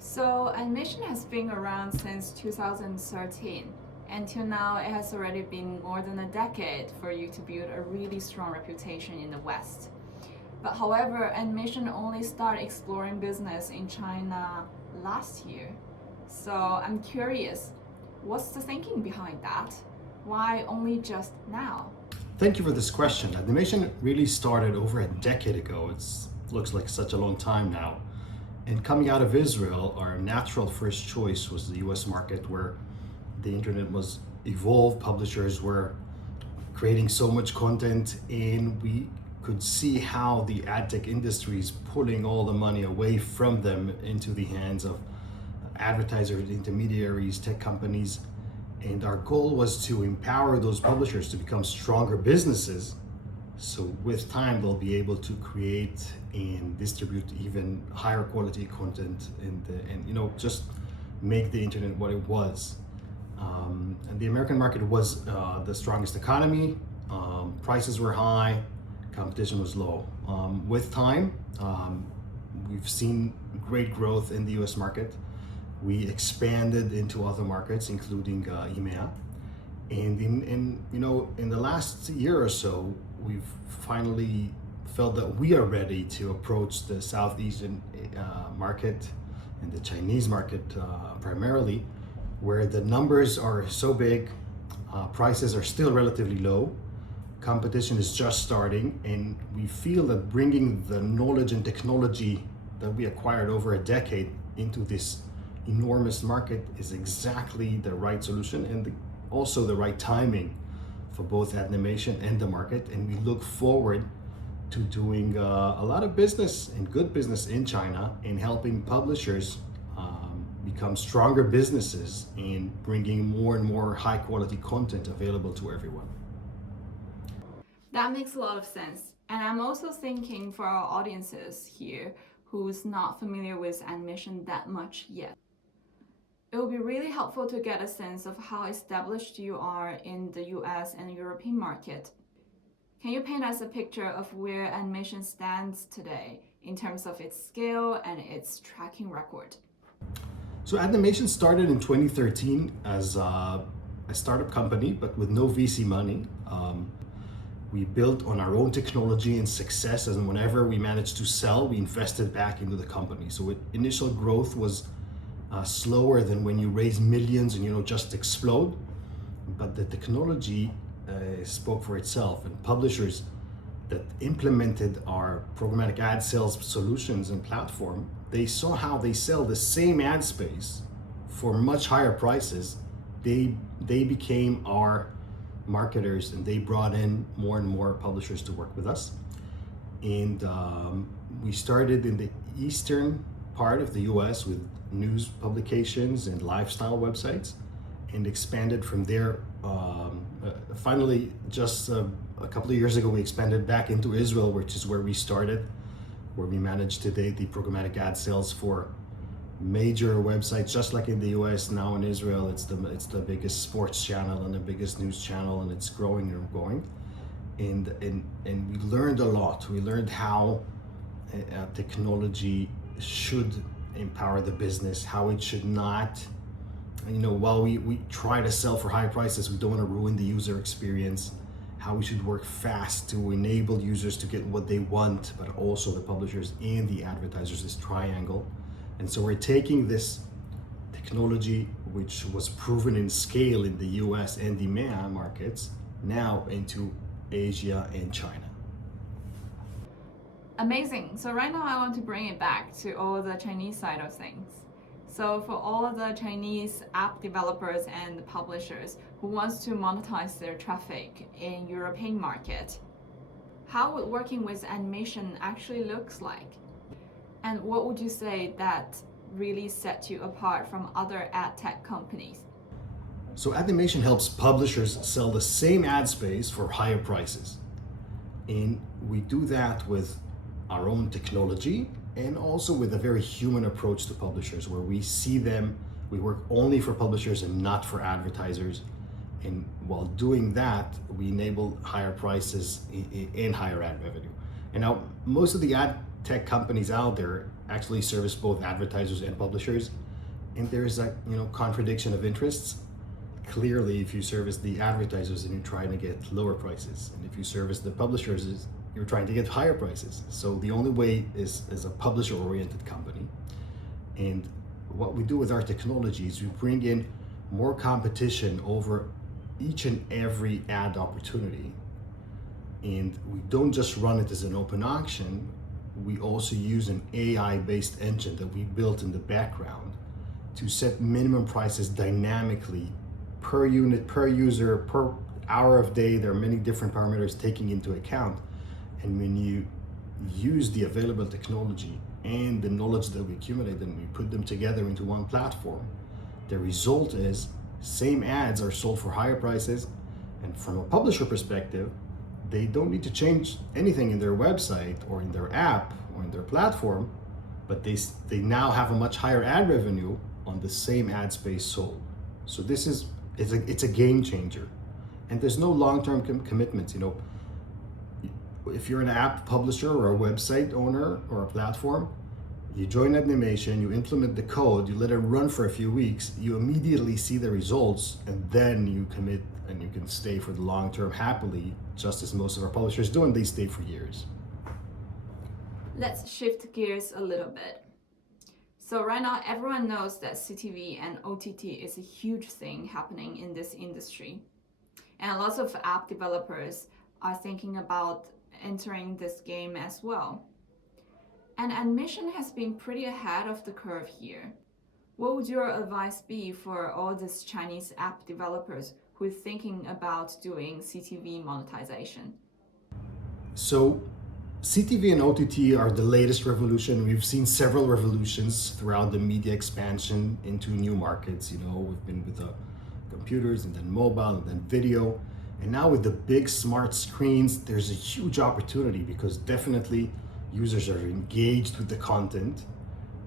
So Adnimation has been around since 2013. Until now, it has already been more than a decade for you to build a really strong reputation in the West. But however, Adnimation only started exploring business in China last year. So I'm curious, what's the thinking behind that? Why only just now? Thank you for this question. Adnimation really started over a decade ago. It looks like such a long time now. And coming out of Israel, our natural first choice was the US market, where the internet was evolved, publishers were creating so much content, and we could see how the ad tech industry is pulling all the money away from them into the hands of advertisers, intermediaries, tech companies. And our goal was to empower those publishers to become stronger businesses. So with time, they'll be able to create and distribute even higher quality content and just make the internet what it was. And the American market was the strongest economy. Prices were high, competition was low. With time, we've seen great growth in the US market. We expanded into other markets, including EMEA. And in the last year or so, we've finally felt that we are ready to approach the Southeastern market and the Chinese market primarily, where the numbers are so big, prices are still relatively low, competition is just starting, and we feel that bringing the knowledge and technology that we acquired over a decade into this enormous market is exactly the right solution and also the right timing for both Adnimation and the market. And we look forward to doing a lot of business and good business in China and helping publishers become stronger businesses and bringing more and more high quality content available to everyone. That makes a lot of sense. And I'm also thinking for our audiences here who's not familiar with Adnimation that much yet. It would be really helpful to get a sense of how established you are in the US and European market. Can you paint us a picture of where Adnimation stands today in terms of its scale and its tracking record? So Adnimation started in 2013 as a startup company, but with no VC money. We built on our own technology and success, and whenever we managed to sell, we invested back into the company. So initial growth was slower than when you raise millions and just explode, but the technology spoke for itself, and publishers that implemented our programmatic ad sales solutions and platform, they saw how they sell the same ad space for much higher prices. They became our marketers, and they brought in more and more publishers to work with us. And we started in the eastern part of the US with news publications and lifestyle websites, and expanded from there. Finally, just a couple of years ago, we expanded back into Israel, which is where we started, where we manage today the programmatic ad sales for major websites, just like in the US. Now in Israel, it's the biggest sports channel and the biggest news channel, and it's growing and growing. And we learned a lot. We learned how technology should empower the business, how it should not, while we try to sell for high prices, we don't want to ruin the user experience, how we should work fast to enable users to get what they want, but also the publishers and the advertisers, this triangle. And so we're taking this technology, which was proven in scale in the US and the EMEA markets, now into Asia and China. Amazing. So right now I want to bring it back to all the Chinese side of things. So for all of the Chinese app developers and publishers who wants to monetize their traffic in European market, how would working with Adnimation actually looks like? And what would you say that really sets you apart from other ad tech companies? So Adnimation helps publishers sell the same ad space for higher prices. And we do that with our own technology and also with a very human approach to publishers, where we see them, we work only for publishers and not for advertisers. And while doing that, we enable higher prices and higher ad revenue. And now most of the ad tech companies out there actually service both advertisers and publishers, and there's a contradiction of interests. Clearly, if you service the advertisers, then you're trying to get lower prices, and if you service the publishers, you're trying to get higher prices. So the only way is a publisher-oriented company. And what we do with our technology is we bring in more competition over each and every ad opportunity. And we don't just run it as an open auction, we also use an AI-based engine that we built in the background to set minimum prices dynamically per unit, per user, per hour of day. There are many different parameters taking into account. And when you use the available technology and the knowledge that we accumulate and we put them together into one platform, the result is same ads are sold for higher prices. And from a publisher perspective, they don't need to change anything in their website or in their app or in their platform, but they now have a much higher ad revenue on the same ad space sold. So it's a game changer, and there's no long-term commitments. If you're an app publisher or a website owner or a platform, you join Adnimation, you implement the code, you let it run for a few weeks, you immediately see the results, and then you commit and you can stay for the long term happily, just as most of our publishers do, and they stay for years. Let's shift gears a little bit. So right now, everyone knows that CTV and OTT is a huge thing happening in this industry. And lots of app developers are thinking about entering this game as well. And Adnimation has been pretty ahead of the curve here. What would your advice be for all these Chinese app developers who are thinking about doing CTV monetization? So CTV and OTT are the latest revolution. We've seen several revolutions throughout the media expansion into new markets. We've been with the computers and then mobile and then video. And now with the big smart screens, there's a huge opportunity because definitely users are engaged with the content.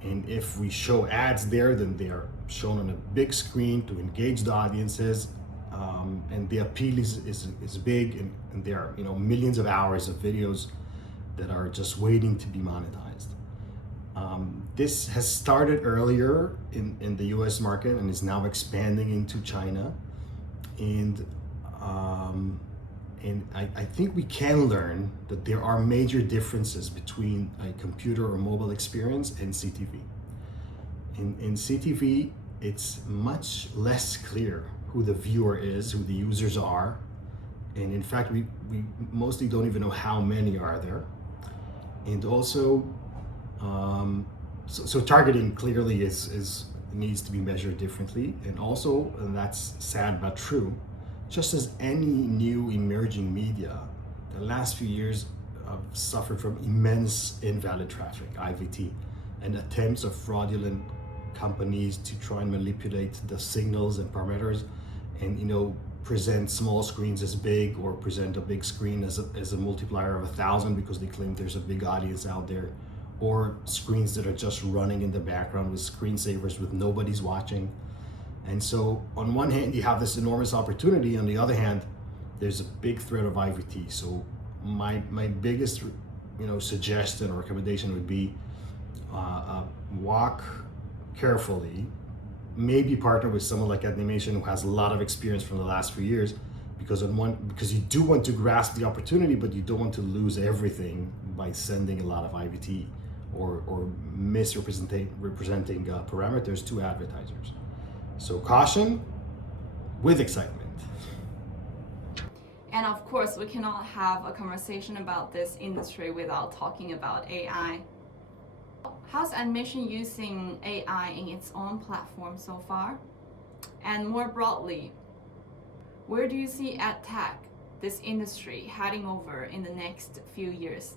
And if we show ads there, then they are shown on a big screen to engage the audiences. And the appeal is big, and there are millions of hours of videos that are just waiting to be monetized. This has started earlier in the US market and is now expanding into China. And I think we can learn that there are major differences between a computer or mobile experience and CTV. In CTV, it's much less clear who the viewer is, who the users are. And in fact, we mostly don't even know how many are there. And also, so targeting clearly needs to be measured differently. And also, and that's sad but true, just as any new emerging media, the last few years have suffered from immense invalid traffic, IVT, and attempts of fraudulent companies to try and manipulate the signals and parameters and present small screens as big or present a big screen as a multiplier of 1,000 because they claim there's a big audience out there, or screens that are just running in the background with screensavers with nobody's watching. And so on one hand, you have this enormous opportunity. On the other hand, there's a big threat of IVT. So my biggest suggestion or recommendation would be walk carefully, maybe partner with someone like Adnimation who has a lot of experience from the last few years, because you do want to grasp the opportunity, but you don't want to lose everything by sending a lot of IVT or misrepresenting parameters to advertisers. So caution with excitement. And of course, we cannot have a conversation about this industry without talking about AI. How's Adnimation using AI in its own platform so far? And more broadly, where do you see ad tech, this industry, heading over in the next few years?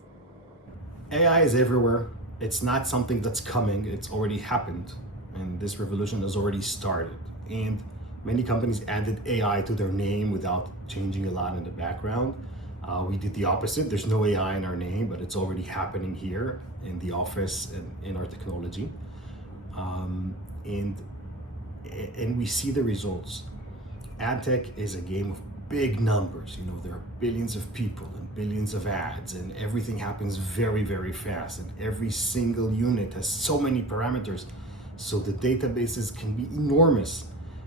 AI is everywhere. It's not something that's coming, it's already happened. And this revolution has already started. And many companies added AI to their name without changing a lot in the background. We did the opposite. There's no AI in our name, but it's already happening here in the office and in our technology. And we see the results. Ad tech is a game of big numbers. There are billions of people and billions of ads, and everything happens very, very fast. And every single unit has so many parameters. So the databases can be enormous.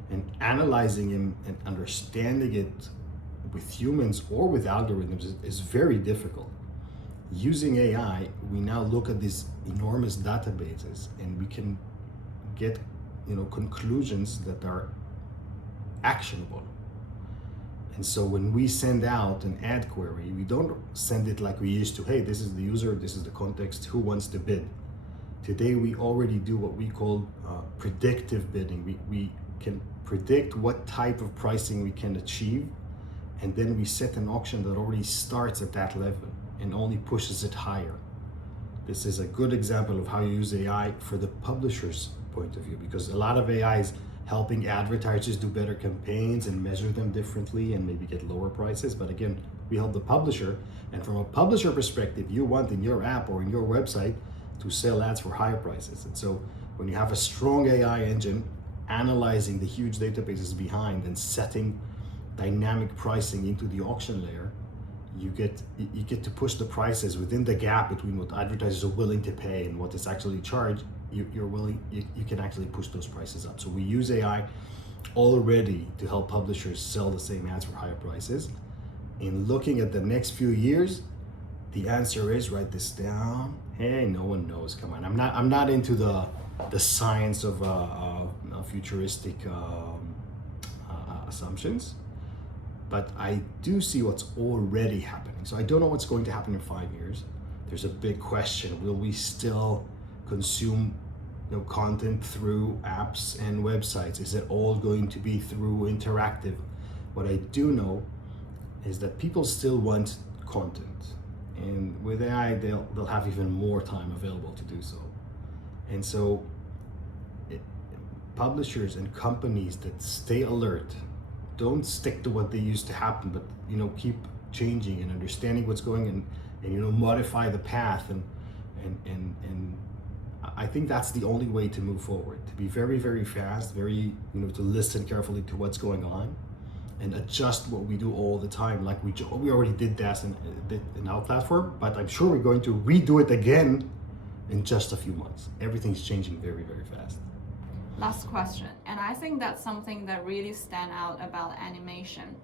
And analyzing them and understanding it with humans or with algorithms is very difficult. Using AI, we now look at these enormous databases and we can get conclusions that are actionable. And so when we send out an ad query, we don't send it like we used to. Hey, this is the user, this is the context, who wants to bid? Today we already do what we call predictive bidding. We can predict what type of pricing we can achieve, and then we set an auction that already starts at that level and only pushes it higher. This is a good example of how you use AI for the publisher's point of view, because a lot of AI is helping advertisers do better campaigns and measure them differently and maybe get lower prices. But again, we help the publisher, and from a publisher perspective, you want in your app or in your website to sell ads for higher prices. And so when you have a strong AI engine analyzing the huge databases behind and setting dynamic pricing into the auction layer, you get to push the prices within the gap between what advertisers are willing to pay and what is actually charged. You can actually push those prices up. So we use AI already to help publishers sell the same ads for higher prices. In looking at the next few years, the answer is, write this down. Hey, no one knows. Come on, I'm not into the science of futuristic assumptions, but I do see what's already happening. So I don't know what's going to happen in 5 years. There's a big question: will we still consume content through apps and websites? Is it all going to be through interactive? What I do know is that people still want content, and with AI they'll have even more time available to do so. And so publishers and companies that stay alert, don't stick to what they used to happen, but keep changing and understanding what's going on, and modify the path, and I think that's the only way to move forward, to be very, very fast, very to listen carefully to what's going on and adjust what we do all the time. Like we already did that in our platform, but I'm sure we're going to redo it again in just a few months. Everything's changing very, very fast. Last question, and I think that's something that really stand out about Adnimation.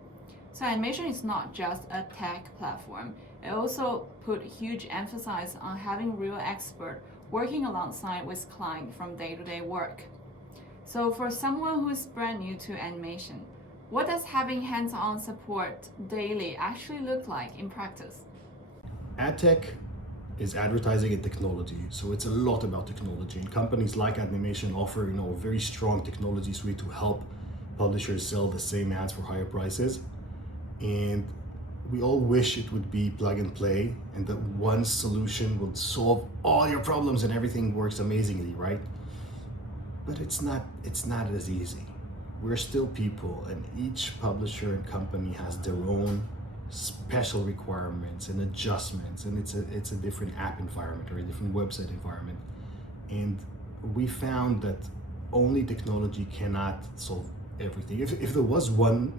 So Adnimation is not just a tech platform. It also put huge emphasis on having real expert working alongside with client from day-to-day work. So for someone who is brand new to Adnimation, what does having hands-on support daily actually look like in practice? Ad tech is advertising and technology, so it's a lot about technology, and companies like Adnimation offer a very strong technology suite to help publishers sell the same ads for higher prices. And we all wish it would be plug and play and that one solution would solve all your problems and everything works amazingly, right? But it's not as easy. We're still people, and each publisher and company has their own special requirements and adjustments, and it's a different app environment or a different website environment. And we found that only technology cannot solve everything. If there was one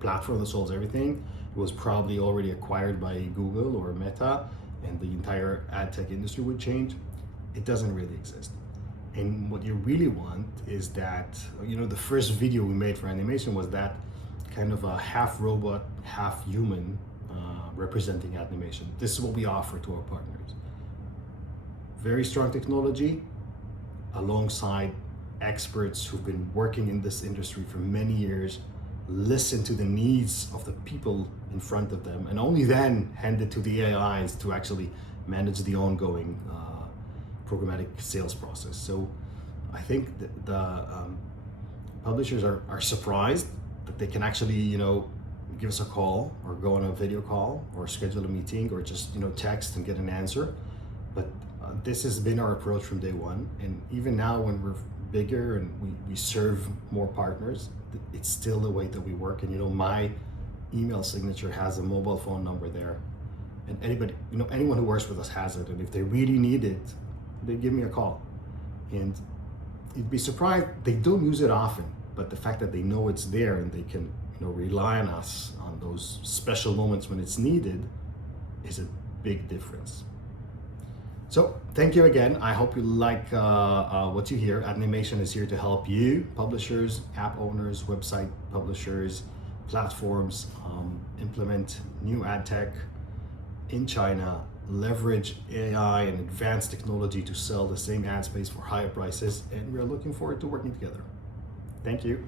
platform that solves everything, it was probably already acquired by Google or Meta, and the entire ad tech industry would change. It doesn't really exist. And what you really want is that, the first video we made for Adnimation was that kind of a half robot, half human representing Adnimation. This is what we offer to our partners. Very strong technology alongside experts who've been working in this industry for many years, listen to the needs of the people in front of them, and only then hand it to the AIs to actually manage the ongoing programmatic sales process. So I think the publishers are surprised that they can actually give us a call or go on a video call or schedule a meeting or just text and get an answer. But this has been our approach from day one, and even now when we're bigger and we serve more partners, it's still the way that we work. And my email signature has a mobile phone number there, and anybody anyone who works with us has it, and if they really need it, they give me a call. And you'd be surprised, they don't use it often, but the fact that they know it's there and they can rely on us those special moments when it's needed is a big difference. So thank you again. I hope you like what you hear. Adnimation is here to help you, publishers, app owners, website publishers, platforms, implement new ad tech in China, leverage AI and advanced technology to sell the same ad space for higher prices, and we're looking forward to working together. Thank you.